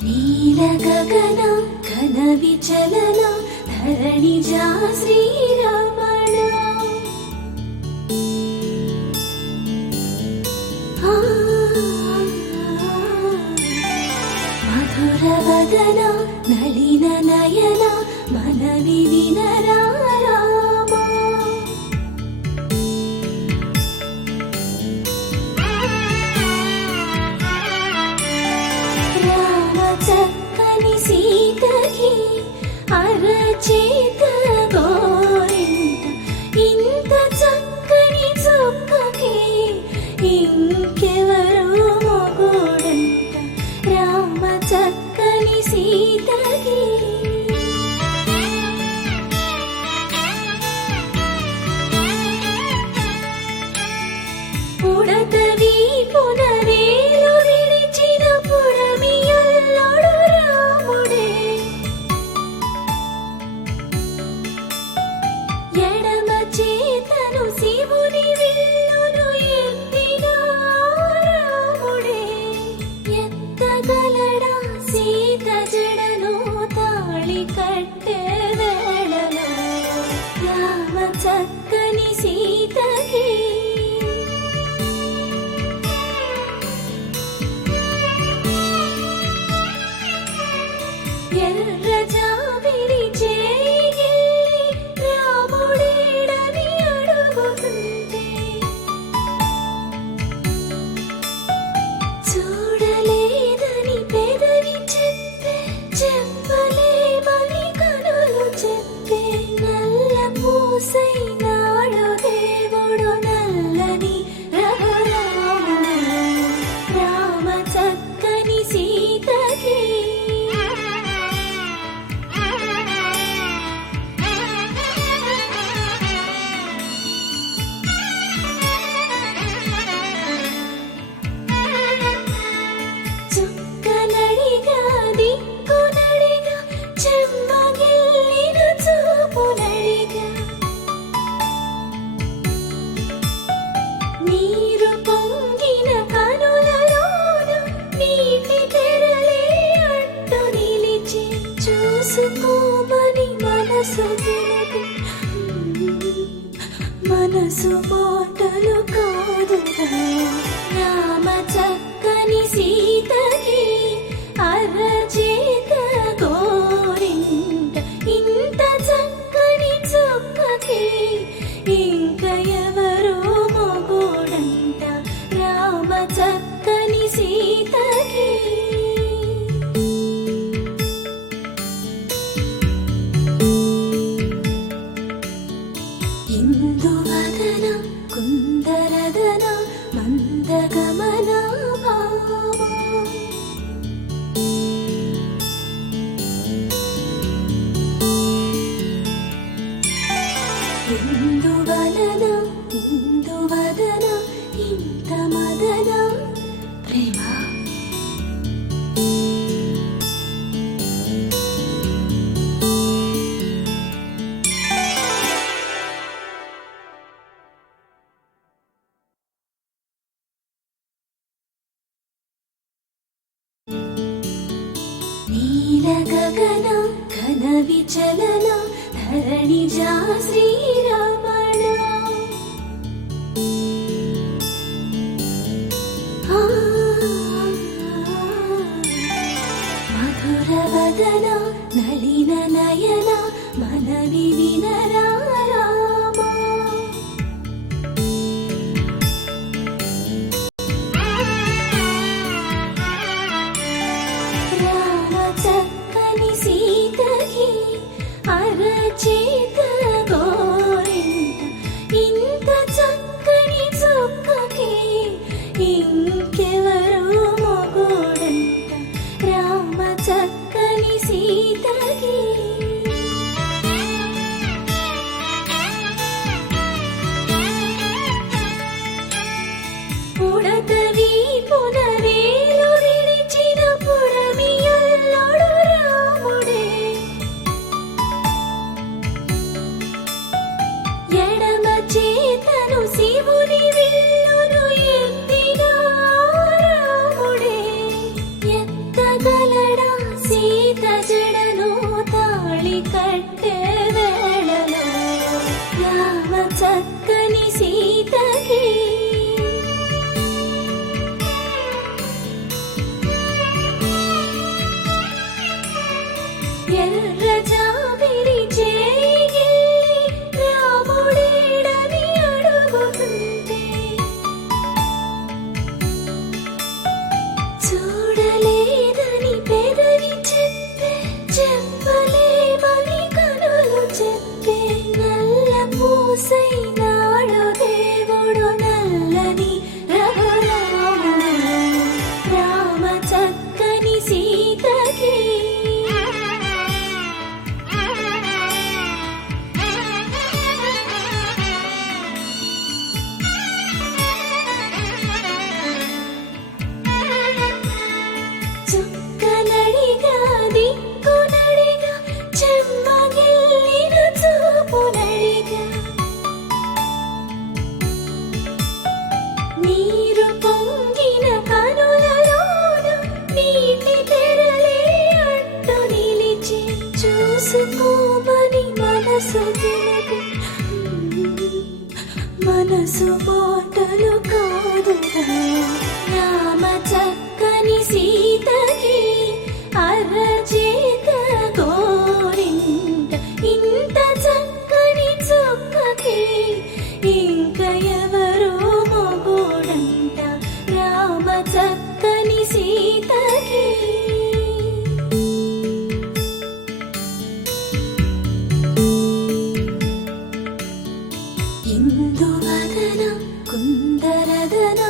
నీల గగన ఘన విచలన ధరణిజా శ్రీరమణ మధుర వదన నలిన నయన మనవి వినరా చక్కని సీతకి అరచేత గోరింట ఇంత చక్కని చుక్కకి ఇంకెవరు మొగుడంట రామ చక్కని సీతకి పుడతవి పునవేలు విడిచిన పుడమియల్లోడు రాముడే ఎడమ చేతను శివుని విల్లును ఎత్తిన రాముడే ఎత్తగలడా సీత జడను తాళి కట్టే వేళలో రామ చక్కని సీతకి ఎర్ర జాబిలి చేయి రాముడేడని అడుగుతుంటే చూడలేదని పెదవి చెప్పే చెప్పలేమని కనులు చెప్పే నల్ల పూసై నాడు దేవుడు నల్లని రఘురాముడు రామ చక్కని సీతకి చుక్కనడిగా దిక్కునడిగా చెమ్మగిల్లిన చూపునడిగా నీరు పొంగిన కనులలోన నీటి తెరలే అడ్డు నిలిచి చూసుకోమని మనసు తెలుగు మనసు మాటలు కాదుగా రామ చక్కని సీతకి అరచేత గోరింట ఇంత చక్కని చుక్కకి ఇంక ఎవరు మొగుడంట రామ చక్కని సీతకి ఇందువదన కుందరదన మందగమన భావ ఇందువలన ఇందువదన ఇంత మదన ప్రేమ నీల గగన ఘన విచలన ధరణిజా శ్రీరమణ మధుర వదన నలిన నయన మనవి వినరా చక్కని సీతకి అరచేత గోరింట ఇంత చక్కని చుక్కకి ఇంకెవరు మొగుడంట రామ చక్కని సీతకి పుడతవి పునవేలు విడిచిన పుడమియల్లోడు రాముడే నడిగా దిక్కు నడిగా చెమ్మగిల్లిన చూపు నడిగా నీరు పొంగిన కనులలోన నీటి తెరలే అడ్డు నిలిచి చూసుకోమని మనసు తెలిపి మనసు మాటలు కాదుగా రామ చక్కని సీతకి అరచేత గోరింట ఇంత చక్కని చుక్కకి ఇంక ఎవరో మొగుడంట రామ చక్కని సీతకి ఇందువదన కుందరదన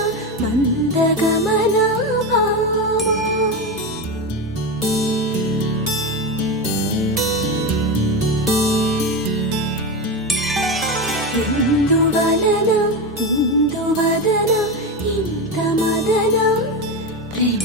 మందగమన భావ ఇందువలన ఇందువదన ఇంత మదన ప్రేమ